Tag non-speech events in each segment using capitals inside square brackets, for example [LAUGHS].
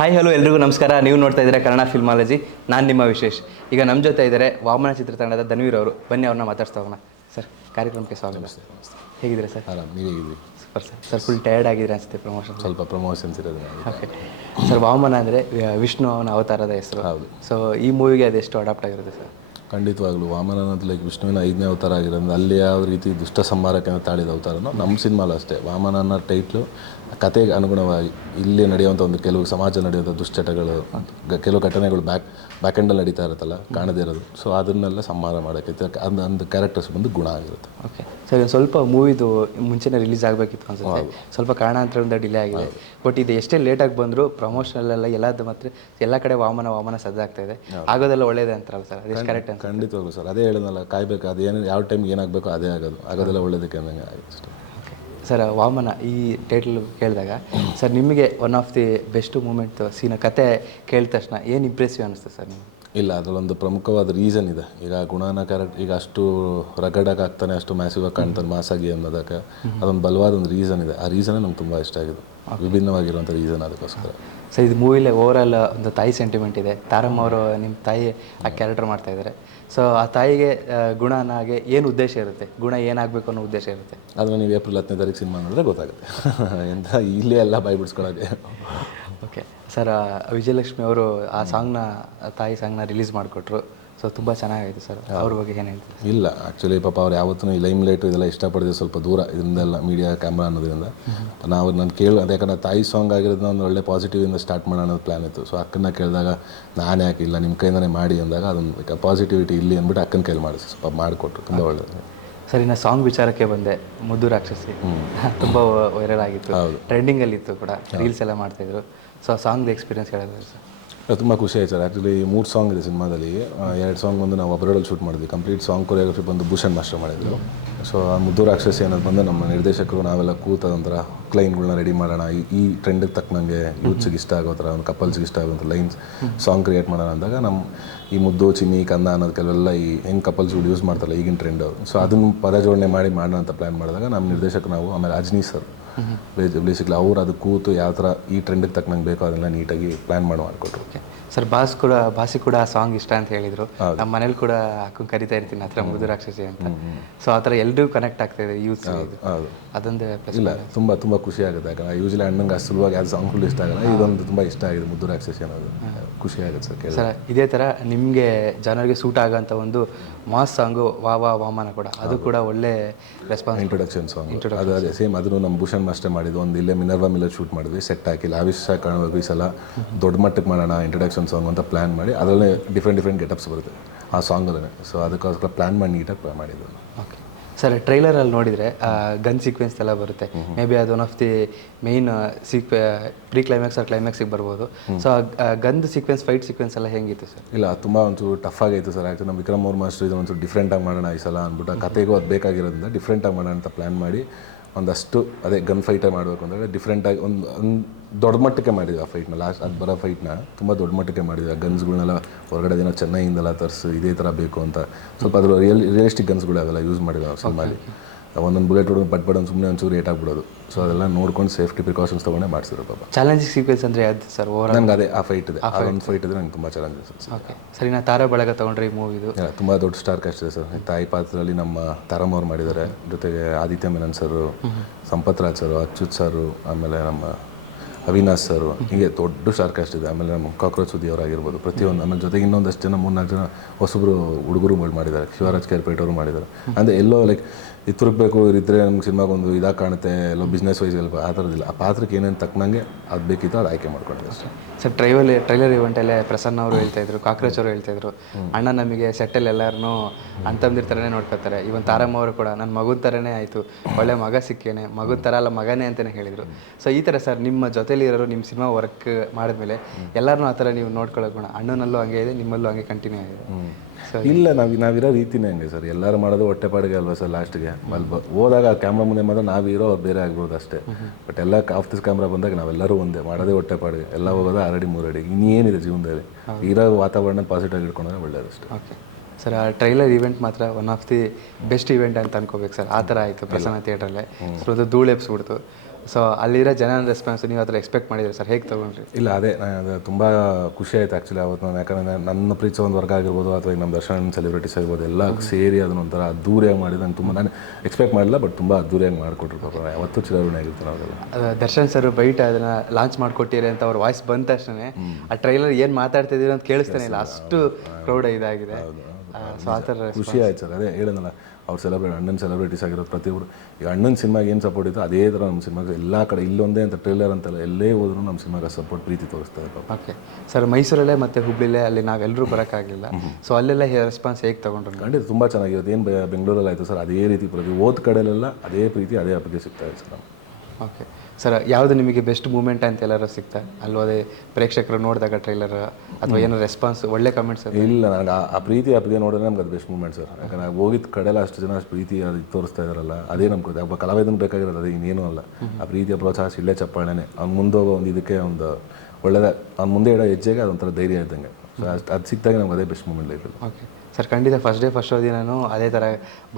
Hi hello ಎಲ್ರಿಗೂ ನಮಸ್ಕಾರ. ನೀವು ನೋಡ್ತಾ ಇದ್ದೀರಾ ಕನ್ನಡ ಫಿಲ್ಮಾಲಜಿ ನಾನು ನಿಮ್ಮ ವಿಶೇಷ್. ಈಗ ನಮ್ಮ ಜೊತೆ ಇದ್ದಾರೆ ವಾಮನ ಚಿತ್ರತಂಡದ ಧನ್ವೀರ್ ಅವರು. ಬನ್ನಿ ಅವ್ರನ್ನ ಮಾತಾಡ್ತಾ ಹೋಗೋಣ. ಸರ್ ಕಾರ್ಯಕ್ರಮಕ್ಕೆ ಸ್ವಾಗತ. ಹೇಗಿದ್ದೀರಾ ಸರ್? ಆರಾಮ್ ನೀವು ಹೇಗಿದ್ರಿ super sir. Sir full tired ಆಗಿದ್ದೀರಾ ಅನಿಸುತ್ತೆ ಪ್ರಮೋಷನ್ ಸ್ವಲ್ಪ ಪ್ರಮೋಷನ್ಸ್ ಇರೋದು ಓಕೆ ಸರ್ ವಾಮನ ಅಂದರೆ ವಿಷ್ಣು ಅವನ ಅವತಾರದ ಹೆಸರು. ಹೌದು. ಸೊ ಈ ಮೂವಿಗೆ ಅದೆಷ್ಟು ಅಡಾಪ್ಟ್ ಆಗಿರುತ್ತೆ ಸರ್? ಖಂಡಿತವಾಗ್ಲೂ ವಾಮನ ಅನ್ನೋದು ಲೈಕ್ ವಿಷ್ಣುವಿನ ಐದನೇ ಅವತಾರ ಆಗಿರೋದ್ರಿಂದ ಅಲ್ಲಿ ಯಾವ ರೀತಿ ದುಷ್ಟ ಸಂಹಾರಕ್ಕೆ ತಾಳಿದ ಅವತಾರನೋ ನಮ್ಮ ಸಿನಿಮಾಲು ಅಷ್ಟೇ. ವಾಮನ ಅನ್ನೋ ಟೈಟ್ಲು ಕತೆಗೆ ಅನುಗುಣವಾಗಿ ಇಲ್ಲಿ ನಡೆಯುವಂಥ ಒಂದು ಕೆಲವು ಸಮಾಜ ನಡೆಯುವಂಥ ದುಶ್ಚಟಗಳು ಕೆಲವು ಘಟನೆಗಳು ಬ್ಯಾಕ್ ಬ್ಯಾಕ್ ಎಂಡಲ್ಲಿ ನಡೀತಾ ಇರುತ್ತಲ್ಲ ಕಾಣದೇ ಇರೋದು. ಸೊ ಅದನ್ನೆಲ್ಲ ಸಂಹಾರ ಮಾಡೋಕ್ಕೆ ಅದು ಒಂದು ಕ್ಯಾರೆಕ್ಟರ್ಸ್ ಬಂದು ಗುಣ ಆಗಿರುತ್ತೆ. ಓಕೆ ಸರಿ ಸ್ವಲ್ಪ ಮೂವಿದು ಮುಂಚೆನೇ ರಿಲೀಸ್ ಆಗಬೇಕಿತ್ತು ಅನ್ಸುತ್ತೆ. ಸ್ವಲ್ಪ ಕಾರಣಾಂತರದಿಂದ ಡಿಲೇ ಆಗಿದೆ. ಬಟ್ ಇದು ಎಷ್ಟೇ ಲೇಟಾಗಿ ಬಂದರೂ ಪ್ರಮೋಷನಲ್ಲೆಲ್ಲ ಎಲ್ಲದ ಮಾತ್ರ ಎಲ್ಲ ಕಡೆ ವಾಮನ ವಾಮನ ಸದ್ದಾಗ್ತಾ ಇದೆ. ಆಗೋದೆಲ್ಲ ಒಳ್ಳೇದೇ ಅಂತಾರಲ್ಲ ಸರ್? ಅದೇ ಕರೆಕ್ಟ್ ಖಂಡಿತವಾಗ್ಲೂ ಸರ್. ಅದೇ ಹೇಳಿದ್ನಲ್ಲ ಕಾಯ್ಬೇಕು ಅದು ಏನು ಯಾವ ಟೈಮ್ಗೆ ಏನಾಗಬೇಕು ಅದೇ ಆಗೋದು. ಆಗೋದೆಲ್ಲ ಒಳ್ಳೇದಕ್ಕೆ ಅಂದಂಗೆ ಅಷ್ಟೇ ಸರ್. ವಾಮನ ಈ ಟೈಟಲ್ ಕೇಳಿದಾಗ ಸರ್ ನಿಮಗೆ one of the best moment Seena ಕತೆ ಕೇಳಿದ ತಕ್ಷಣ ಏನು ಇಂಪ್ರೆಸಿವ್ ಅನಿಸ್ತು ಸರ್ ನೀವು ಇಲ್ಲ ಅದರಲ್ಲೊಂದು ಪ್ರಮುಖವಾದ ರೀಸನ್ ಇದೆ. ಈಗ ಗುಣನ ಕ್ಯಾರೆಕ್ಟ್ ಈಗ ಅಷ್ಟು ರಗಡಾಗಿ ಆಗ್ತಾನೆ ಅಷ್ಟು ಮ್ಯಾಸಿವ್ ಆಗಿ ಕಾಣ್ತಾನೆ ಮಾಸಾಗಿ ಅನ್ನೋದಕ್ಕೆ ಅದೊಂದು ಬಲವಾದ ಒಂದು ರೀಸನ್ ಇದೆ. ಆ ರೀಸನೇ ನಮ್ಗೆ ತುಂಬ ಇಷ್ಟ ಆಗಿದೆ. ವಿಭಿನ್ನವಾಗಿರುವಂಥ ರೀಸನ್ ಅದಕ್ಕೋಸ್ಕರ. ಸರ್ ಇದು ಮೂವಿಲೇ ಓವರಾಲ್ ಒಂದು ತಾಯಿ ಸೆಂಟಿಮೆಂಟ್ ಇದೆ. ತಾರಮ್ಮ ಅವರು ನಿಮ್ಮ ತಾಯಿ ಆ ಕ್ಯಾರೆಕ್ಟರ್ ಮಾಡ್ತಾ ಇದ್ದಾರೆ ಸೊ ಆ ತಾಯಿಗೆ ಗುಣನಾಗೆ ಏನು ಉದ್ದೇಶ ಇರುತ್ತೆ? ಗುಣ ಏನಾಗಬೇಕು ಅನ್ನೋ ಉದ್ದೇಶ ಇರುತ್ತೆ? ಅದನ್ನು ನೀವು ಏಪ್ರಿಲ್ ಹತ್ತನೇ ತಾರೀಕು ಸಿನಿಮಾ ನೋಡಿದ್ರೆ ಗೊತ್ತಾಗುತ್ತೆ. [LAUGHS] ಎಂತ ಇಲ್ಲೇ ಎಲ್ಲ ಬಾಯ್ ಬಿಡಿಸ್ಕೊಳ್ಳೋಕೆ ಓಕೆ ಸರ್ ವಿಜಯಲಕ್ಷ್ಮಿ ಅವರು ಆ ಸಾಂಗ್ನ ತಾಯಿ ಸಾಂಗ್ನ ರಿಲೀಸ್ ಮಾಡಿಕೊಟ್ರು. ಸೊ ತುಂಬ ಚೆನ್ನಾಗಾಯಿತು ಸರ್. ಅವ್ರ ಬಗ್ಗೆ ಏನು ಇಲ್ಲ ಆ್ಯಕ್ಚುಲಿ ಪಾಪ ಅವ್ರು ಯಾವತ್ತೂ ಈ ಲೈಮ್ ಲೈಟು ಇದೆಲ್ಲ ಇಷ್ಟಪಡಿದ್ರೆ ಸ್ವಲ್ಪ ದೂರ ಇದರಿಂದೆಲ್ಲ ಮೀಡಿಯಾ ಕ್ಯಾಮ್ರಾ ಅನ್ನೋದ್ರಿಂದ. ನಾವು ನಾನು ಕೇಳಿ ಅದೇ ಯಾಕಂದ್ರೆ ತಾಯಿ ಸಾಂಗ್ ಆಗಿರೋದನ್ನ ಒಂದು ಒಳ್ಳೆ ಪಾಸಿಟಿವ್ ಇಂದ ಸ್ಟಾರ್ಟ್ ಮಾಡೋಣ ಅನ್ನೋದು ಪ್ಲ್ಯಾನ್ ಇತ್ತು. ಸೊ ಅಕ್ಕನ ಕೇಳಿದಾಗ ನಾನು ಯಾಕೆ ಇಲ್ಲ ನಿಮ್ಮ ಕೈಯಿಂದನೇ ಮಾಡಿ ಅಂದಾಗ ಅದೊಂದು ಪಾಸಿಟಿವಿಟಿ ಇಲ್ಲಿ ಅಂದ್ಬಿಟ್ಟು ಅಕ್ಕನ ಕೈಲಿ ಮಾಡಿಸಿ. ಸ್ವಲ್ಪ ಮಾಡಿಕೊಟ್ರು ತುಂಬ ಒಳ್ಳೆಯದು ಸರ್ ಇನ್ನು ಸಾಂಗ್ ವಿಚಾರಕ್ಕೆ ಬಂದೆ ಮುದ್ದು ರಾಕ್ಷಸಿ. [LAUGHS] ತುಂಬ ವೈರಲ್ ಆಗಿತ್ತು. ಟ್ರೆಂಡಿಂಗಲ್ಲಿ ಇತ್ತು ಕೂಡ ರೀಲ್ಸ್ ಎಲ್ಲ ಮಾಡ್ತಾಯಿದ್ರು ಸೊ ಸಾಂಗ್ದು ಎಕ್ಸ್ಪೀರಿಯನ್ಸ್ ಹೇಳಿದ್ರು ಸರ್. ತುಂಬ ಖುಷಿ ಆಯ್ತು ಸರ್. ಆ್ಯಕ್ಚುಲಿ ಮೂರು ಸಾಂಗ್ ಇದೆ ಸಿನಿಮಾದಲ್ಲಿ. ಎರಡು ಸಾಂಗ್ ಬಂದು ನಾವು ಅಬ್ರಾಡಲ್ಲಿ ಶೂಟ್ ಮಾಡಿದ್ವಿ. ಕಂಪ್ಲೀಟ್ ಸಾಂಗ್ ಕೊರಿಯೋಗ್ರಫಿ ಬಂದು ಭೂಷಣ್ ಮಾಸ್ಟರ್ ಮಾಡಿದ್ರು. ಸೊ ಆ ಮುದ್ದು ರಾಕ್ಷಸಿ ಅನ್ನೋದು ಬಂದು ನಮ್ಮ ನಿರ್ದೇಶಕರು ನಾವೆಲ್ಲ ಕೂತ ಒಂಥರ ಕ್ಲೈನ್ಗಳನ್ನ ರೆಡಿ ಮಾಡೋಣ. ಈ- ಈ ಟ್ರೆಂಡಿಗೆ ತಕ್ಕನಂಗೆ ಯೂತ್ಸಿಗೆ ಇಷ್ಟ ಆಗೋ ಥರ, ಒಂದು ಕಪಲ್ಸ್ಗೆ ಇಷ್ಟ ಆಗೋಂಥ ಲೈನ್ಸ್ ಸಾಂಗ್ ಕ್ರಿಯೇಟ್ ಮಾಡೋಣ ಅಂದಾಗ ನಮ್ಮ ಈ ಮುದ್ದು, ಚಿನ್ನಿ, ಕಂದ ಅನ್ನೋದು ಕೆಲವೆಲ್ಲ ಈ ಹೆಂಗೆ ಕಪಲ್ಸ್ಗಳು ಯೂಸ್ ಮಾಡ್ತಾರಲ್ಲ ಈಗಿನ ಟ್ರೆಂಡ್ ಸೊ ಅದನ್ನು ಪದ ಜೋಡಣೆ ಮಾಡಿ ಮಾಡೋಣ ಅಂತ ಪ್ಲ್ಯಾನ್ ಮಾಡಿದಾಗ ನಮ್ಮ ನಿರ್ದೇಶಕ ನಾವು, ಆಮೇಲೆ ಅಜ್ನಿ ಸರ್ ಬೇಸಿಕ್ಲಿ ಅವ್ರು ಅದು ಕೂತು ಯಾವ ಥರ ಈ ಟ್ರೆಂಡಿಗೆ ತಕ್ಕನಂಗೆ ಬೇಕೋ ಅದೆಲ್ಲ ನೀಟಾಗಿ ಪ್ಲ್ಯಾನ್ ಮಾಡಿ ಮಾಡಿಕೊಟ್ರು. ಓಕೆ ಸರ್ ಬಾಸ್ ಕೂಡ ಬಾಸಿ ಕೂಡ ಆ ಸಾಂಗ್ ಇಷ್ಟ ಅಂತ ಹೇಳಿದ್ರು. ನಮ್ಮ ಮನೇಲಿ ಕೂಡ ಹಾಕೊಂಡು ಕರಿತಾ ಇರ್ತೀನಿ ಹತ್ರ ಮುದ್ದು ರಾಕ್ಷಸಿ ಅಂತ. ಸೊ ಆ ಥರ ಎಲ್ಲರೂ ಕನೆಕ್ಟ್ ಆಗ್ತಾ ಇದೆ ಯೂಸ್ ಅದೊಂದು ಇಲ್ಲ ತುಂಬ ತುಂಬ ಖುಷಿ ಆಗುತ್ತೆ ಯಾಕಂದ್ರೆ ಯೂಸ್ಲಿ ಅಣ್ಣಂಗೆ ಅಷ್ಟು ಸುಲಭವಾಗಿ ಸಾಂಗ್ ಫುಲ್ ಇಷ್ಟ ಆಗಲ್ಲ. ಇದೊಂದು ತುಂಬ ಇಷ್ಟ ಆಗಿದೆ ಮುದ್ದು ರಾಕ್ಷಸಿ ಅನ್ನೋದು ಖುಷಿ ಆಗುತ್ತೆ ಸರ್ ಸರ್ ಇದೇ ಥರ ನಿಮಗೆ ಜನರಿಗೆ ಸೂಟ್ ಆಗೋಂಥ ಒಂದು ಮಾಸ್ ಸಾಂಗು ವಾ ವಾ ವಾಮನ ಕೂಡ. ಅದು ಕೂಡ ಒಳ್ಳೆ ರೆಸ್ಪಾನ್ಸ್ ಇಂಟ್ರೊಡಕ್ಷನ್ ಸಾಂಗ್ ಅದು ಅದೇ ಸೇಮ್ ಅದನ್ನು ನಮ್ಮ ಭೂಷಣ್ ಮಾಸ್ಟರ್ ಮಾಡಿದ್ದು. ಒಂದು ಇಲ್ಲೇ ಮಿನರ್ವಾ ಮಿಲ್ಲರ್ ಶೂಟ್ ಮಾಡಿದ್ವಿ. ಸೆಟ್ ಹಾಕಿ ಲಾವಿಶ್ ಕಾಣಬೇಕು ಈ ಸಲ ದೊಡ್ಡ ಮಟ್ಟಕ್ಕೆ ಮಾಡೋಣ ಇಂಟ್ರೊಡಕ್ಷನ್ ಸಾಂಗ್ ಅಂತ ಪ್ಲ್ಯಾನ್ ಮಾಡಿ ಅದರಲ್ಲೇ ಡಿಫ್ರೆಂಟ್ ಡಿಫ್ರೆಂಟ್ ಗೆಟಪ್ಸ್ ಬರುತ್ತೆ ಆ ಸಾಂಗಲ್ಲೇ ಸೊ ಅದಕ್ಕೋಸ್ಕರ ಪ್ಲ್ಯಾನ್ ಮಾಡಿ ನೀಟಾಗಿ ಮಾಡಿದ್ದು. ಓಕೆ ಸರ್ ಟ್ರೈಲರಲ್ಲಿ ನೋಡಿದರೆ ಗನ್ ಸೀಕ್ವೆನ್ಸ್ ಎಲ್ಲ ಬರುತ್ತೆ. ಮೇ ಬಿ ಅದು ಒನ್ ಆಫ್ ದಿ ಮೇನ್ ಸೀಕ್ ಪ್ರೀ ಕ್ಲೈಮ್ಯಾಕ್ಸ್ ಆರ್ ಕ್ಲೈಮ್ಯಾಕ್ಸಿಗೆ ಬರ್ಬೋದು. ಸೊ ಗಂದು ಸೀಕ್ವೆನ್ಸ್ ಫೈಟ್ ಸೀಕ್ವೆನ್ಸ್ ಎಲ್ಲ ಹೆಂಗಿತ್ತು ಸರ್? ಇಲ್ಲ ತುಂಬ ಒಂಚೂರು ಟಫ್ ಆಗಿತ್ತು ಸರ್. ಆ್ಯಕ್ಚುಲಿ ನಮ್ಮ ವಿಕ್ರಮ್ ಅವ್ರ ಮಾಸ್ಟರ್ ಇದು ಒಂಚೂರು ಡಿಫ್ರೆಂಟಾಗಿ ಮಾಡೋಣ ಈ ಸಲ ಅಂದ್ಬಿಟ್ಟು ಆ ಕತೆಗೂ ಅದು ಬೇಕಾಗಿರೋದ್ರಿಂದ ಡಿಫ್ರೆಂಟಾಗಿ ಮಾಡೋಣ ಅಂತ ಪ್ಲ್ಯಾನ್ ಮಾಡಿ ಒಂದಷ್ಟು ಅದೇ ಗನ್ ಫೈಟೇ ಮಾಡಬೇಕು ಅಂದರೆ ಡಿಫ್ರೆಂಟಾಗಿ ಒಂದು ಒಂದು ದೊಡ್ಡ ಮಟ್ಟಕ್ಕೆ ಮಾಡಿದ್ವಿ ಆ ಫೈಟ್ನ ಲಾಸ್ಟ್ ಅದು ಬರೋ ಫೈಟ್ನ ತುಂಬ ದೊಡ್ಡ ಮಟ್ಟಕ್ಕೆ ಮಾಡಿದ್ವಿ. ಆ ಗನ್ಸ್ಗಳನ್ನೆಲ್ಲ ಹೊರಗಡೆ ದಿನ ಚೆನ್ನೈಯಿಂದೆಲ್ಲ ತರಿಸಿ, ಇದೇ ಥರ ಬೇಕು ಅಂತ. ಸ್ವಲ್ಪ ಅದರ ರಿಯಲ್ ರಿಯಲಿಸ್ಟಿಕ್ ಗನ್ಸ್ಗಳು ಅವೆಲ್ಲ ಯೂಸ್ ಮಾಡಿದ್ವಿ ಆ ಸಿನಿಮಾಲಿ ಒಂದೊಂದು ಬುಲೆಟ್ ಹೊಡೆದು ಪಟ್ ಪಡೋದು ಸುಮ್ಮನೆ ಒಂಚೂರು ಏಟ್ ಆಗ್ಬಿಡೋದು. ಸೊ ಅದೆಲ್ಲ ನೋಡ್ಕೊಂಡು ಸೇಫ್ಟಿ ಪ್ರಿಕಾಷನ್ಸ್ ತೊಗೊಂಡೆ ಮಾಡಿಸಿದ್ರು ಪಾಪ. ಚಾಲೆಂಜಿಂಗ್ ಸೀಕ್ವೆನ್ಸ್ ಅಂದರೆ ಯಾವ್ದು ಸರ್ ಓವರ್ ನಂಗೆ ಅದೇ ಆ ಫೈಟ್ ಇದೆ. ಆ ಒಂದು ಫೈಟ್ ಇದ್ರೆ ನಂಗೆ ತುಂಬ ಚಾಲೆಂಜಸ್ ಓಕೆ ಸರಿ ನಾ ತಾರಾ ಬಳಗ ತೊಗೊಂಡ್ರೆ ಈ ಮೂವಿದು ಇದು. ತುಂಬ ದೊಡ್ಡ ಸ್ಟಾರ್ ಕಾಸ್ಟ್ ಇದೆ ಸರ್ ತಾಯಿ ಪಾತ್ರದಲ್ಲಿ ನಮ್ಮ ತಾರಮ್ಮ ಅವ್ರು ಮಾಡಿದ್ದಾರೆ. ಜೊತೆಗೆ ಆದಿತ್ಯ ಮೆನನ್ ಸರು ಸಂಪತ್ ರಾಜ್ ಸರು ಅಚ್ಯುತ್ ಸರು ಆಮೇಲೆ ನಮ್ಮ ಅವಿನಾಶ್ ಸರ್, ಹೀಗೆ ದೊಡ್ಡ ಸ್ಟಾರ್ ಕಾಸ್ಟ್ ಇದೆ. ಆಮೇಲೆ ನಮ್ಮ ಕಾಕ್ರೋಚ್ ಸುದ್ದಿ ಅವರಾಗಿರ್ಬೋದು ಪ್ರತಿಯೊಂದು, ಆಮೇಲೆ ಜೊತೆಗೆ ಇನ್ನೊಂದಷ್ಟು ಜನ ಮೂರ್ನಾಲ್ಕು ಜನ ಹೊಸಬ್ರು ಹುಡುಗರು ಮಾಡಿದ್ದಾರೆ. ಶಿವರಾಜ್ ಅವರು ಮಾಡಿದ್ದಾರೆ. ಅಂದರೆ ಎಲ್ಲೋ ಲೈಕ್ ಇದು ಬೇಕು ಇದ್ರೆ ನಮ್ಗೆ ಸಿನಿಮಾಗೆ ಒಂದು ಇದಾಗ ಕಾಣುತ್ತೆ, ಎಲ್ಲೋ ಬಿಸ್ನೆಸ್ ವೈಸ್ ಎಲ್ಲ ಆ ಥರದಿಲ್ಲ ಆ ಪಾತ್ರಕ್ಕೆ ಏನೇನು ತಕ್ಕನಂಗೆ ಅದು ಬೇಕಿತ್ತು ಅದು ಆಯ್ಕೆ ಮಾಡ್ಕೊಂಡಿದ್ದೆ ಅಷ್ಟೇ ಸರ್ ಟ್ರೈವಲ್ ಟ್ರೈಲರ್ ಇವೆಂಟಲ್ಲೇ ಪ್ರಸನ್ನ ಅವರು ಹೇಳ್ತಾ ಇದ್ರು, ಕಾಕ್ರೋಚ್ ಅವರು ಹೇಳ್ತಾ ಇದ್ರು. ಅಣ್ಣ ನಮಗೆ ಸೆಟ್ಟಲ್ಲಿ ಎಲ್ಲರನ್ನೂ ಅಣ್ಣ ತಮ್ಮದಿರ ಥರನೇ ನೋಡ್ಕೊತಾರೆ. ಇವನ್ ತಾರಮ್ಮ ಅವರು ಕೂಡ ನನ್ನ ಮಗುನ ಥರನೇ ಆಯಿತು. ಒಳ್ಳೆ ಮಗ ಸಿಕ್ಕೇನೆ. ಮಗು ಥರ ಅಲ್ಲ ಮಗನೇ ಅಂತಲೇ ಹೇಳಿದರು. ಸೊ ಈ ಥರ ಸರ್, ನಿಮ್ಮ ಜೊತೆಲಿ ಇರೋರು ನಿಮ್ಮ ಸಿನಿಮಾ ವರ್ಕ್ ಮಾಡಿದ್ಮೇಲೆ ಎಲ್ಲರನ್ನೂ ಆ ಥರ ನೀವು ನೋಡ್ಕೊಳ್ಳೋ ಗುಣ ಅಣ್ಣನಲ್ಲೂ ಹಂಗೆ ಇದೆ ನಿಮ್ಮಲ್ಲೂ ಹಂಗೆ ಕಂಟಿನ್ಯೂ ಆಗಿದೆ. ಸೊ ಇಲ್ಲ ನಾವು ನಾವಿರೋ ರೀತಿನೇ ಹಂಗೆ ಸರ್. ಎಲ್ಲರೂ ಮಾಡೋದು ಹೊಟ್ಟೆಪಾಡಿಗೆ ಅಲ್ವಾ ಸರ್ ಲಾಸ್ಟ್ಗೆ ಬ ಹೋದಾಗ ಕ್ಯಾಮ್ರಾ ಮುಂದೆ ಮಾತ್ರ ನಾವಿರೋ ಇರೋ ಅವ್ರು ಬೇರೆ ಆಗ್ಬೋದು ಅಷ್ಟೇ. ಬಟ್ ಎಲ್ಲ ಆಫೀಸ್ ಕ್ಯಾಮ್ರಾ ಬಂದಾಗ ನಾವೆಲ್ಲರೂ ಒಂದೇ ಮಾಡೋದೇ ಹೊಟ್ಟೆಪಾಡಿಗೆ ಎಲ್ಲ ಹೋಗೋದು ಆರಡಿ ಮೂರಡಿ. ಇನ್ನೇನಿದೆ ಜೀವನದಲ್ಲಿ? ಇರೋ ವಾತಾವರಣ ಪಾಸಿಟಿವ್ ಆಗಿ ಇಟ್ಕೊಂಡ್ರೆ ಒಳ್ಳೇದು ಅಷ್ಟೇ. ಓಕೆ ಸರ್ ಆ ಟ್ರೈಲರ್ ಇವೆಂಟ್ ಮಾತ್ರ one of the best event ಅಂತ ಅನ್ಕೋಬೇಕು ಸರ್. ಆ ಥರ ಆಯಿತು ಪ್ರಸನ್ನ ಥಿಯೇಟ್ರಲ್ಲೇ ಸೊ ಅದು ಧೂಳು ಎಬ್ಸ್ಬಿಡ್ತು ಸೊ ಅಲ್ಲಿರೋ ಜನ ರೆಸ್ಪಾನ್ಸ್ ನೀವು ಹತ್ರ ಎಕ್ಸ್ಪೆಕ್ಟ್ ಮಾಡಿದ್ರಿ ಸರ್? ಹೇಗೆ ತೊಗೊಂಡ್ರಿ? ಇಲ್ಲ ಅದೇ ನಾನು ಅದು ತುಂಬ ಖುಷಿ ಆಯ್ತು ಆ್ಯಕ್ಚುಲಿ ಅವತ್ತು ನಾನು. ಯಾಕಂದರೆ ನನ್ನ ಪ್ರೀತಿಸೋ ಒಂದು ವರ್ಗ ಆಗಿರ್ಬೋದು ಅಥವಾ ಈಗ ನಮ್ಮ ದರ್ಶನ್ ಸೆಲೆಬ್ರಿಟೀಸ್ ಆಗಿರ್ಬೋದು ಎಲ್ಲ ಸೇರಿ ಅದನ್ನ ಒಂಥರ ಅದ್ದೂರಿಯಾಗಿ ಮಾಡಿದ ನಾನು ತುಂಬ ನಾನು ಎಕ್ಸ್ಪೆಕ್ಟ್ ಮಾಡಿಲ್ಲ ಬಟ್ ತುಂಬ ಅದ್ದೂರಿಯಾಗಿ ಮಾಡಿಕೊಟ್ರು ಪಾಪ. ಯಾವತ್ತೂ ಚಿರಾವಣೆ ಆಗಿರ್ತಾರೆ ಅವರೆಲ್ಲ ದರ್ಶನ್ ಸರ್ ಬೈಟ್ ಅದನ್ನ ಲಾಂಚ್ ಮಾಡಿಕೊಟ್ಟಿರಿ ಅಂತ ಅವ್ರ ವಾಯ್ಸ್ ಬಂದ ತಕ್ಷಣ ಆ ಟ್ರೈಲರ್ ಏನು ಮಾತಾಡ್ತಿದ್ದೀರಿ ಅಂತ ಕೇಳಿಸ್ತಾನೆ ಇಲ್ಲ. ಅಷ್ಟು ಕ್ರೌಡ್ ಇದಾಗಿದೆ. ಸೊ ಆ ಥರ ಖುಷಿ ಆಯ್ತು ಸರ್ ಅದೇ ಹೇಳಿದ್ನಲ್ಲ ಅವ್ರ ಸೆಲೆಬ್ರೇಟ್ ಅಣ್ಣನ ಸೆಲೆಬ್ರಿಟೀಸ್ ಆಗಿರೋದು ಪ್ರತಿಯೊಬ್ಬರು ಈಗ ಅಣ್ಣನ ಸಿನಿಮಾಗೆ ಏನು ಸಪೋರ್ಟ್ ಇತ್ತು ಅದೇ ಥರ ನಮ್ಮ ಸಿನಿಮಾಗೆ ಎಲ್ಲ ಕಡೆ ಇಲ್ಲೊಂದೇ ಅಂತ ಟ್ರೇಲರ್ ಅಂತಲ್ಲ ಎಲ್ಲೇ ಹೋದ್ರು ನಮ್ಮ ಸಿನಿಮಾಗೆ ಸಪೋರ್ಟ್ ಪ್ರೀತಿ ತೋರಿಸ್ತಾರೆ ಓಕೆ ಸರ್ ಮೈಸೂರಲ್ಲೇ ಮತ್ತು ಹುಬ್ಳಿಲೇ ಅಲ್ಲಿ ನಾವೆಲ್ಲರೂ ಬರೋಕ್ಕಾಗಲಿಲ್ಲ ಸೊ ಅಲ್ಲೆಲ್ಲ ರೆಸ್ಪಾನ್ಸ್ ಹೇಗೆ ತೊಗೊಂಡ್ರು ಖಂಡಿತ ತುಂಬ ಚೆನ್ನಾಗಿರುತ್ತೆ. ಏನು ಬೆಂಗಳೂರಲ್ಲಿ ಆಯಿತು ಸರ್ ಅದೇ ರೀತಿ ಪ್ರತಿ ಓದ್ ಕಡೆಯಲ್ಲೆಲ್ಲ ಅದೇ ಪ್ರೀತಿ ಅದೇ ಅಪ್ಪಿಗೆ ಸಿಗ್ತಾ ಇದೆ ಸರ್ ಓಕೆ ಸರ್ ಯಾವುದು ನಿಮಗೆ ಬೆಸ್ಟ್ ಮೂಮೆಂಟ್ ಅಂತ ಎಲ್ಲಾರು ಸಿಗ್ತಾ ಅಲ್ಲೋದೆ ಪ್ರೇಕ್ಷಕರು ನೋಡಿದಾಗ ಟ್ರೈಲರ್ ಅಥವಾ ಏನೋ ರೆಸ್ಪಾನ್ಸ್ ಒಳ್ಳೆ ಕಮೆಂಟ್ಸ್ ಇಲ್ಲ ನನಗೆ ಆ- ಆ ಪ್ರೀತಿ ಅಪ್ಪಿಗೆ ನೋಡಿದ್ರೆ ನಮ್ಗೆ ಅದು ಬೆಸ್ಟ್ ಮೂಮೆಂಟ್ ಸರ್. ಯಾಕಂದ್ರೆ ಹೋಗಿದ್ದ ಕಡೆಲ್ಲ ಅಷ್ಟು ಜನ ಅಷ್ಟು ಪ್ರೀತಿ ಅದು ತೋರಿಸ್ತಾ ಇದಾರಲ್ಲ ಅದೇ ನಮ್ಗೆ ಒಬ್ಬ ಕಲಾವಿದನ ಬೇಕಾಗಿರೋದು ಅದೇ ಇನ್ನೇನು ಅಲ್ಲ. ಆ ಪ್ರೀತಿಯ ಪ್ರೋತ್ಸಾಹ ಇಲ್ಲೇ ಚಪ್ಪಾಳೆನೆ. ಅವ್ನು ಮುಂದೆ ಹೋಗೋ ಒಂದು ಇದಕ್ಕೆ ಒಂದು ಒಳ್ಳೆಯದ ಅವ್ನು ಮುಂದೆ ಇಡೋ ಹೆಜ್ಜೆಗೆ ಅದೊಂಥರ ಧೈರ್ಯ ಇದ್ದಂಗೆ. ಸೊ ಅಷ್ಟು ಅದು ಸಿಕ್ತಾಗ ನಮ್ಗೆ ಅದೇ ಬೆಸ್ಟ್ ಮೂಮೆಂಟ್ ಲೈಫಲ್ಲಿ ಓಕೆ ಸರ್ ಖಂಡಿತ ಫಸ್ಟ್ ಡೇ ಫಸ್ಟ್ ಶೋ ದಿನನೂ ಅದೇ ಥರ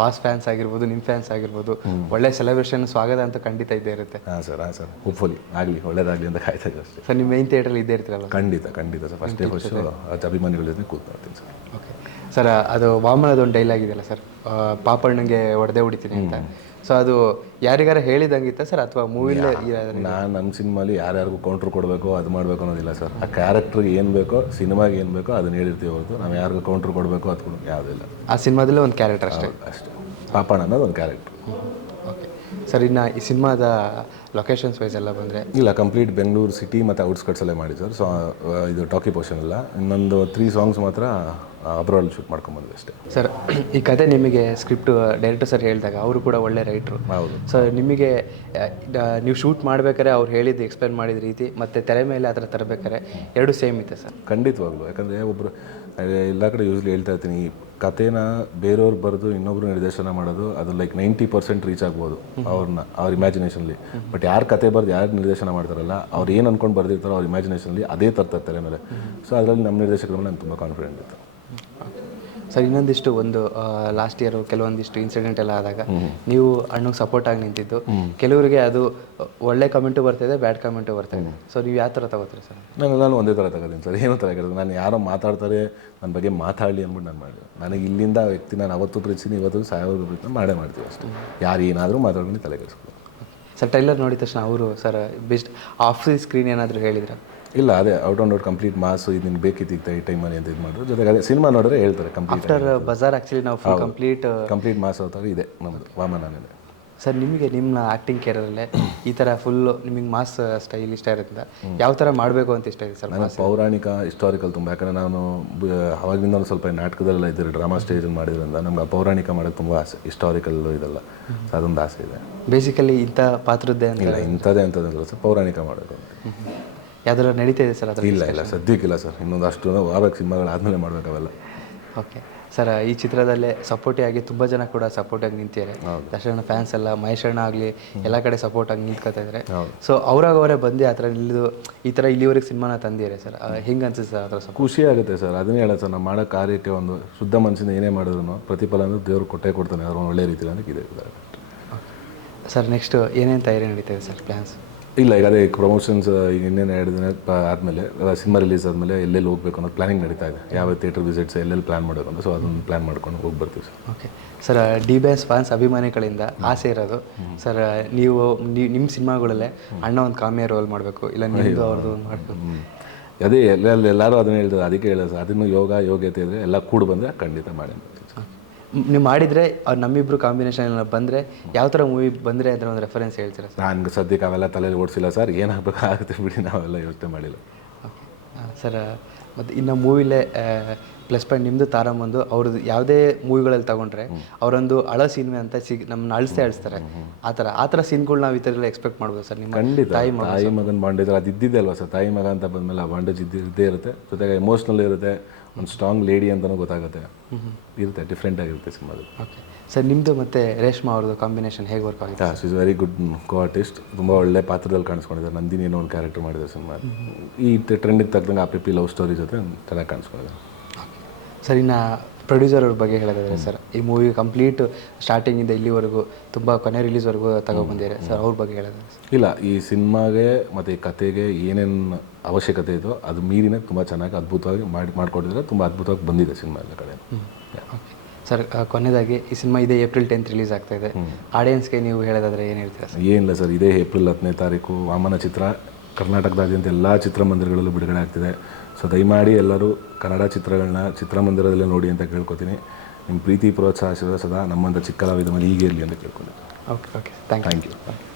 ಬಾಸ್ ಫ್ಯಾನ್ಸ್ ಆಗಿರ್ಬೋದು ನಿಮ್ಮ ಫ್ಯಾನ್ಸ್ ಆಗಿರ್ಬೋದು ಒಳ್ಳೆ ಸೆಲೆಬ್ರೇಷನ್ ಸ್ವಾಗತ ಅಂತ ಖಂಡಿತ ಇದ್ದೇ ಇರುತ್ತೆ. ಹಾಂ ಸರ್ ಹಾಂ ಸರ್ ಹೋಪ್ಫುಲಿ ಆಗಲಿ ಒಳ್ಳೇದಾಗಲಿ ಅಂತ ಕಾಯ್ತಾ ಇದ್ದೀವಿ ಅಷ್ಟೇ. ಸರ್ ನಿಮ್ಮ ಮೈನ್ ಥಿಯೇಟ್ರಲ್ಲಿ ಇದ್ದೇ ಇರ್ತೀರಲ್ಲ ಖಂಡಿತ ಖಂಡಿತ sir first day first show ಅದು ಅಭಿಮಾನಿಗಳ ಜೊತೆ ಕೂತ್ ಮಾಡ್ತೀನಿ ಸರ್. ಓಕೆ ಸರ್ ಅದು ವಾಮನದ ಒಂದು ಡೈಲಾಗ್ ಇದೆಯಲ್ಲ ಸರ್ ಪಾಪಣ್ಣಂಗೆ ಹೊಡೆದೇ ಹೊಡಿತೀನಿ ಅಂತ. ಸೊ ಅದು ಯಾರಿಗಾರ ಹೇಳಿದಂಗಿತ್ತ ಸರ್ ಅಥವಾ ಮೂವಿಲೇ ನಾನು ನನ್ನ ಸಿನಿಮಾಲಿ ಯಾರ್ಯಾರಿಗೂ ಕೌಂಟ್ರ್ ಕೊಡಬೇಕು ಅದು ಮಾಡಬೇಕು ಅನ್ನೋದಿಲ್ಲ ಸರ್ ಆ ಕ್ಯಾರೆಕ್ಟ್ರಿಗೆ ಏನು ಬೇಕೋ ಸಿನಿಮಾಗೆ ಏನು ಬೇಕೋ ಅದನ್ನ ಹೇಳಿರ್ತೀವಿ ಹೊರತು. ನಾವು ಯಾರಿಗೂ ಕೌಂಟ್ರ್ ಕೊಡಬೇಕು ಅದು ಕೊಡು ಯಾವುದಿಲ್ಲ ಆ ಸಿನಿಮಾದಲ್ಲೇ ಒಂದು ಕ್ಯಾರೆಕ್ಟರ್ ಅಷ್ಟೇ? ಅಷ್ಟೇ. ಪಾಪಣ್ಣ ಅನ್ನೋದು ಒಂದು ಕ್ಯಾರೆಕ್ಟ್ರ್ ಓಕೆ ಸರ್ ಇನ್ನು ಈ ಸಿನಿಮಾದ ಲೊಕೇಶನ್ಸ್ ವೈಸ್ ಎಲ್ಲ ಬಂದರೆ? ಇಲ್ಲ ಕಂಪ್ಲೀಟ್ ಬೆಂಗಳೂರು ಸಿಟಿ ಮತ್ತು ಔಟ್ಸ್ಕಟ್ಸಲ್ಲೇ ಮಾಡಿ ಸರ್ ಸೊ ಇದು ಟಾಕಿ ಪೋರ್ಷನ್ ಅಲ್ಲ. ಇನ್ನೊಂದು ತ್ರೀ ಸಾಂಗ್ಸ್ ಮಾತ್ರ ಅಬ್ರಾಡ್ ಶೂಟ್ ಮಾಡ್ಕೊಂಬಂದ್ವಿ ಅಷ್ಟೇ. ಸರ್ ಈ ಕತೆ ನಿಮಗೆ ಸ್ಕ್ರಿಪ್ಟ್ ಡೈರೆಕ್ಟರ್ ಸರ್ ಹೇಳಿದಾಗ ಅವರು ಕೂಡ ಒಳ್ಳೆ ರೈಟ್ರು ಹೌದು. ಸರ್ ನಿಮಗೆ ನೀವು ಶೂಟ್ ಮಾಡ್ಬೇಕಾದ್ರೆ ಅವ್ರು ಹೇಳಿದ್ದು ಎಕ್ಸ್ಪ್ಲೇನ್ ಮಾಡಿದ ರೀತಿ ಮತ್ತು ತೆರೆ ಮೇಲೆ ಆ ಥರ ತರಬೇಕಾದ್ರೆ ಎರಡು ಸೇಮ್ ಇತ್ತು ಸರ್. ಖಂಡಿತವಾಗ್ಲು. ಯಾಕಂದರೆ ಒಬ್ಬರು ಎಲ್ಲ ಕಡೆ ಯೂಸ್ಲಿ ಹೇಳ್ತಾ ಇರ್ತೀನಿ ಈ ಕಥೆನ ಬೇರೆಯವ್ರು ಬರೆದು ಇನ್ನೊಬ್ರು ನಿರ್ದೇಶನ ಮಾಡೋದು ಅದು ಲೈಕ್ ನೈಂಟಿ ಪರ್ಸೆಂಟ್ ರೀಚ್ ಆಗ್ಬೋದು ಅವ್ರನ್ನ ಅವ್ರ ಇಮ್ಯಾಜಿನೇಷನ್ಲಿ ಬಟ್ ಯಾರು ಕತೆ ಬರೆದು ಯಾರು ನಿರ್ದೇಶನ ಮಾಡ್ತಾರಲ್ಲ ಅವ್ರು ಏನು ಅಂದ್ಕೊಂಡು ಬರೆದಿರ್ತಾರೋ ಅವ್ರ ಇಮ್ಯಾಜಿನೇಷನ್ಲಿ ಅದೇ ತರ್ತಾರೆ ತಲೆ ಮೇಲೆ. ಸೊ ಅದರಲ್ಲಿ ನಮ್ಮ ನಿರ್ದೇಶಕರ ಮೇಲೆ ನಂಗೆ ತುಂಬ ಕಾನ್ಫಿಡೆಂಟ್ ಇತ್ತು. ಸರ್ ಇನ್ನೊಂದಿಷ್ಟು ಒಂದು ಲಾಸ್ಟ್ ಇಯರ್ ಕೆಲವೊಂದಿಷ್ಟು ಇನ್ಸಿಡೆಂಟ್ ಎಲ್ಲ ಆದಾಗ ನೀವು ಅಣ್ಣಗೆ ಸಪೋರ್ಟ್ ಆಗಿ ನಿಂತಿದ್ದು. ಕೆಲವರಿಗೆ ಅದು ಒಳ್ಳೆ ಕಮೆಂಟು ಬರ್ತಾಯಿದೆ ಬ್ಯಾಡ್ ಕಮೆಂಟು ಬರ್ತಾಯಿದೆ ಸೊ ನೀವು ಯಾವ ಥರ ತಗೋತೀರಿ ಸರ್? ನಾನು ನಾನು ಒಂದೇ ಥರ ತಗೋತೀನಿ ಸರ್. ಏನೋ ಥರ ಆಗಿರೋದು. ನಾನು ಯಾರೋ ಮಾತಾಡ್ತಾರೆ ನನ್ನ ಬಗ್ಗೆ ಮಾತಾಡಲಿ ಅಂದ್ಬಿಟ್ಟು ನಾನು ಮಾಡಿದೆ. ನನಗೆ ಇಲ್ಲಿಂದ ವ್ಯಕ್ತಿ ನಾನು ಅವತ್ತು ಪ್ರೀತಿಸಿನಿ ಇವತ್ತು ಸಾಯೋದು ಪ್ರೀತಿ ಮಾಡೇ ಮಾಡ್ತೀವಿ ಅಷ್ಟೇ. ಯಾರು ಏನಾದರೂ ಮಾತಾಡ್ಕೊಂಡು ತಲೆ ಕೆಡಿಸ್ಬೋದು ಸರ್ ಟೈಲರ್ ನೋಡಿದ ತಕ್ಷಣ ಅವರು ಸರ್ ಬೆಸ್ಟ್ ಆಫ್ ಸ್ಕ್ರೀನ್ ಏನಾದರೂ ಹೇಳಿದ್ರ? ಇಲ್ಲ ಅದೇ out and out complete mass ಇದು ನಿಮ್ಗೆ ಬೇಕಿತ್ತು ಈ ಟೈಮಲ್ಲಿ ಅಂತ ಇದು ಮಾಡಿದ್ರು ಜೊತೆಗೆ ಅದೇ ಸಿನಿಮಾ ನೋಡಿದ್ರೆ ಹೇಳ್ತಾರೆ ಕಂಪ್ಲೀಟ್ ಆಫ್ಟರ್ ಬಜಾರ್ ಆ್ಯಕ್ಚುಲಿ ನಾವು ಫುಲ್ ಕಂಪ್ಲೀಟ್ ಕಂಪ್ಲೀಟ್ ಮಾಸ್ ಅವತಾರ ಇದೆ ನಮ್ಮದು ವಾಮನನೇ ಸರ್ ನಿಮಗೆ ನಿಮ್ಮ ಆ್ಯಕ್ಟಿಂಗ್ ಕೇರಲ್ಲೇ ಈ ಥರ ಫುಲ್ಲು ನಿಮಗೆ ಮಾಸ್ ಸ್ಟೈಲ್ ಇಷ್ಟ ಇರೋದ್ರಿಂದ ಯಾವ ಥರ ಮಾಡಬೇಕು ಅಂತ ಇಷ್ಟ ಇದೆ ಸರ್ ನನಗೆ ಪೌರಾಣಿಕ ಹಿಸ್ಟಾರಿಕಲ್ ತುಂಬ. ಯಾಕಂದರೆ ನಾನು ಅವಾಗಿಂದ ಒಂದು ಸ್ವಲ್ಪ ನಾಟಕದಲ್ಲೆಲ್ಲ ಇದ್ದೀರಿ ಡ್ರಾಮಾ ಸ್ಟೇಜಲ್ಲಿ ಮಾಡಿದ್ರಿಂದ ನಮ್ಗೆ ಪೌರಾಣಿಕ ಮಾಡೋಕ್ಕೆ ತುಂಬ ಆಸೆ ಹಿಸ್ಟಾರಿಕಲ್ ಇದೆಲ್ಲ. ಅದೊಂದು ಆಸೆ ಇದೆ. ಬೇಸಿಕಲಿ ಇಂಥ ಪಾತ್ರದ್ದೇ ಇಲ್ಲ ಇಂಥದ್ದೇ ಅಂತದಲ್ಲ ಸರ್ ಪೌರಾಣಿಕ ಮಾಡೋದು ಯಾವ್ದಾರ ನಡೀತಾ ಇದೆ ಸರ್ ಅದು ಇಲ್ಲ ಇಲ್ಲ ಸದ್ಯಕ್ಕಿಲ್ಲ ಸರ್. ಇನ್ನೊಂದು ಅಷ್ಟು ಆಗ್ಬೇಕು ಸಿನಿಮಾಗಳು ಆದಮೇಲೆ ಮಾಡ್ಬೇಕು ಅವೆಲ್ಲ. ಓಕೆ. ಸರ್ ಈ ಚಿತ್ರದಲ್ಲೇ ಸಪೋರ್ಟಿ ಆಗಿ ತುಂಬ ಜನ ಕೂಡ ಸಪೋರ್ಟ್ ಆಗಿ ನಿಂತಿದ್ದಾರೆ. ದರ್ಶನ ಫ್ಯಾನ್ಸ್ ಎಲ್ಲ ಮಹೇಶ್ ಅಣ್ಣ ಆಗಲಿ ಎಲ್ಲ ಕಡೆ ಸಪೋರ್ಟ್ ಆಗಿ ನಿಂತ್ಕೊತಾ ಇದ್ದಾರೆ. ಸೊ ಅವ್ರಾಗ ಅವರೇ ಬಂದು ಆ ಥರ ನಿಲ್ಲಿದು ಈ ಥರ ಇಲ್ಲಿವರೆಗೆ ಸಿನಿಮಾನ ತಂದಿದ್ದಾರೆ ಸರ್. ಹೆಂಗೆ ಅನ್ಸುತ್ತೆ ಸರ್ ಅದರ ಖುಷಿ ಆಗುತ್ತೆ ಸರ್. ಅದನ್ನೇ ಹೇಳ ಸರ್ ನಾವು ಮಾಡೋ ಕಾರ್ಯಕ್ಕೆ ಒಂದು ಶುದ್ಧ ಮನಸ್ಸಿನ ಏನೇ ಮಾಡಿದ್ರು ಪ್ರತಿಫಲ ಅಂದ್ರೆ ದೇವರು ಕೊಟ್ಟೇ ಕೊಡ್ತಾನೆ ಅವರು ಒಳ್ಳೆ ರೀತಿಯಲ್ಲಿ ಇದೆ ಸರ್ ನೆಕ್ಸ್ಟ್ ಏನೇನು ತಯಾರಿ ನಡೀತಾ ಇದೆ ಸರ್ ಪ್ಲ್ಯಾನ್ಸ್ ಇಲ್ಲ ಈಗ ಅದೇ ಪ್ರಮೋಷನ್ಸ್ ಈಗ ಇನ್ನೇನು ಎರಡು ದಿನ ಆದಮೇಲೆ ಸಿನಿಮಾ ರಿಲೀಸ್ ಆದಮೇಲೆ ಎಲ್ಲೆಲ್ಲಿ ಹೋಗಬೇಕು ಅನ್ನೋದು ಪ್ಲಾನಿಂಗ್ ನಡೀತಾ ಇದೆ. ಯಾವ ಥಿಯೇಟರ್ ವಿಸಿಟ್ಸ್ ಎಲ್ಲೆಲ್ಲಿ ಪ್ಲಾನ್ ಮಾಡಬೇಕು ಅಂತ ಸೊ ಅದನ್ನು ಪ್ಲಾನ್ ಮಾಡ್ಕೊಂಡು ಹೋಗಿ ಬರ್ತೀವಿ sir. Okay sir D boss fans ಅಭಿಮಾನಿಗಳಿಂದ ಆಸೆ ಇರೋದು. ಸರ್ ನೀವು ನಿಮ್ಮ ಸಿನಿಮಾಗಳಲ್ಲೇ ಅಣ್ಣ ಒಂದು ಕಾಮಿಯ ರೋಲ್ ಮಾಡಬೇಕು ಇಲ್ಲ ನೀವು ಅವ್ರದ್ದು ಒಂದು ಮಾಡಬೇಕು. ಅದೇ ಎಲ್ಲ ಎಲ್ಲರೂ ಅದನ್ನೇ ಹೇಳಿದ್ರು ಅದಕ್ಕೆ ಹೇಳೋದು ಸರ್ ಅದನ್ನು ಯೋಗ ಯೋಗ್ಯತೆ ಇದ್ದರೆ ಎಲ್ಲ ಕೂಡಿ ಬಂದರೆ ಖಂಡಿತ ಮಾಡಿ ನೀವು ಮಾಡಿದರೆ ಅವ್ರು ನಮ್ಮಿಬ್ರು ಕಾಂಬಿನೇಷನ್ ಬಂದರೆ ಯಾವ ಥರ ಮೂವಿ ಬಂದರೆ ಅದರ ಒಂದು ರೆಫರೆನ್ಸ್ ಹೇಳ್ತೀರಾ ಸರ್? ನಾನು ಸದ್ಯಕ್ಕೆ ಅವೆಲ್ಲ ತಲೆಯಲ್ಲಿ ಓಡಿಸಿಲ್ಲ ಸರ್. ಏನಾಗಬೇಕು ಆಗುತ್ತೆ ಬಿಡಿ ನಾವೆಲ್ಲ ಯೋಚನೆ ಮಾಡಿಲ್ಲ. ಸರ್ ಮತ್ತು ಇನ್ನು ಮೂವಿಲೇ ಪ್ಲಸ್ ಪಾಯಿಂಟ್ ನಿಮ್ಮದು ತಾರಮ್ಮಂದು ಅವ್ರದ್ದು ಯಾವುದೇ ಮೂವಿಗಳಲ್ಲಿ ತಗೊಂಡ್ರೆ ಅವರೊಂದು ಅಳ ಸಿನಿಮೆ ಅಂತ ಸಿಗ್ ನಮ್ಮನ್ನ ಅಳಿಸ್ತೇ ಅಳಿಸ್ತಾರೆ. ಆ ಥರ ಆ ಥರ ಸೀನ್ಗಳು ನಾವು ಈ ಥರ ಎಲ್ಲ ಎಕ್ಸ್ಪೆಕ್ಟ್ ಮಾಡ್ಬೋದು ಸರ್. ನಿಮ್ಮ ಖಂಡಿತ. ತಾಯಿ ತಾಯಿ ಮಗನ ಬಾಂಡೇಜ್ ಅದು ಇದ್ದಿದ್ದೆ ಅಲ್ವಾ ಸರ್? ತಾಯಿ ಮಗ ಅಂತ ಬಂದಮೇಲೆ ಆ ಬಾಂಡೇಜ್ ಇದ್ದೇ ಇರುತ್ತೆ. ಜೊತೆಗೆ ಎಮೋಷ್ನಲ್ ಇರುತ್ತೆ. ಒಂದು ಸ್ಟ್ರಾಂಗ್ ಲೇಡಿ ಅಂತಲೂ ಗೊತ್ತಾಗುತ್ತೆ. ಇರುತ್ತೆ ಡಿಫ್ರೆಂಟ್ ಆಗಿರುತ್ತೆ ಸಿನಿಮಾದಲ್ಲಿ. ಓಕೆ. ಸರ್ ನಿಮ್ಮದು ಮತ್ತು ರೇಷ್ಮಾ ಅವ್ರದ್ದು ಕಾಂಬಿನೇಷನ್ ಹೇಗೆ ವರ್ಕ್ ಆಗುತ್ತೆ? She is very good co artist ತುಂಬ ಒಳ್ಳೆ ಪಾತ್ರದಲ್ಲಿ ಕಾಣಿಸ್ಕೊಂಡಿದ್ದಾರೆ. ನಂದಿನಿ ಏನೋ ಒಂದು ಕ್ಯಾರೆಕ್ಟರ್ ಮಾಡಿದ್ದಾರೆ ಸಿನಿಮಾ ಈ ಟ್ರೆಂಡಿಗೆ ತಕ್ಕಂಗೆ ಆ ಪಿ ಪಿ ಲವ್ ಸ್ಟೋರಿ ಜೊತೆ ಚೆನ್ನಾಗಿ ಕಾಣಿಸ್ಕೊಂಡಿದ್ದಾರೆ. ಸರ್ ಇನ್ನು ಪ್ರೊಡ್ಯೂಸರ್ ಅವ್ರ ಬಗ್ಗೆ ಹೇಳೋದಾದ್ರೆ ಸರ್ ಈ ಮೂವಿ ಕಂಪ್ಲೀಟ್ ಸ್ಟಾರ್ಟಿಂಗಿಂದ ಇಲ್ಲಿವರೆಗೂ ತುಂಬ ಕೊನೆ ರಿಲೀಸ್ವರೆಗೂ ತಗೊಬಂದಿದ್ದಾರೆ ಸರ್ ಅವ್ರ ಬಗ್ಗೆ ಹೇಳೋದಾದ್ರೆ ಸರ್. ಇಲ್ಲ ಈ ಸಿನಿಮಾಗೆ ಮತ್ತು ಈ ಕತೆಗೆ ಏನೇನು ಅವಶ್ಯಕತೆ ಇದೋ ಅದು ಮೀರಿನ ತುಂಬ ಚೆನ್ನಾಗಿ ಅದ್ಭುತವಾಗಿ ಮಾಡಿ ಮಾಡಿಕೊಟ್ಟಿದ್ರೆ ತುಂಬ ಅದ್ಭುತವಾಗಿ ಬಂದಿದೆ ಸಿನಿಮಾ ಎಲ್ಲ ಕಡೆ. ಸರ್ ಕೊನೆದಾಗಿ ಕೊನೆಯದಾಗಿ ಈ ಸಿನಿಮಾ ಇದೇ ಏಪ್ರಿಲ್ ಟೆಂತ್ ರಿಲೀಸ್ ಆಗ್ತಾ ಇದೆ. ಆಡಿಯನ್ಸ್ಗೆ ನೀವು ಹೇಳೋದಾದ್ರೆ ಏನು ಹೇಳ್ತೀರಾ ಸರ್? ಏನಿಲ್ಲ ಸರ್ ಇದೇ ಏಪ್ರಿಲ್ ಹತ್ತನೇ ತಾರೀಕು ವಾಮನ ಚಿತ್ರ. ಕರ್ನಾಟಕದಾದ್ಯಂತ ಎಲ್ಲ ಚಿತ್ರಮಂದಿರಗಳಲ್ಲೂ ಬಿಡುಗಡೆ ಆಗ್ತಿದೆ. ಸೊ ದಯಮಾಡಿ ಎಲ್ಲರೂ ಕನ್ನಡ ಚಿತ್ರಗಳನ್ನ ಚಿತ್ರಮಂದಿರದಲ್ಲೇ ನೋಡಿ ಅಂತ ಕೇಳ್ಕೊತೀನಿ. ನಿಮ್ಮ ಪ್ರೀತಿ ಪ್ರೋತ್ಸಾಹ ಸದಾ ನಮ್ಮಂಥ ಚಿಕ್ಕ ಕಲಾವಿದ ಮೇಲೆ ಹೀಗೆ ಇರಲಿ ಅಂತ ಕೇಳ್ಕೊತೀನಿ okay okay thank you thank you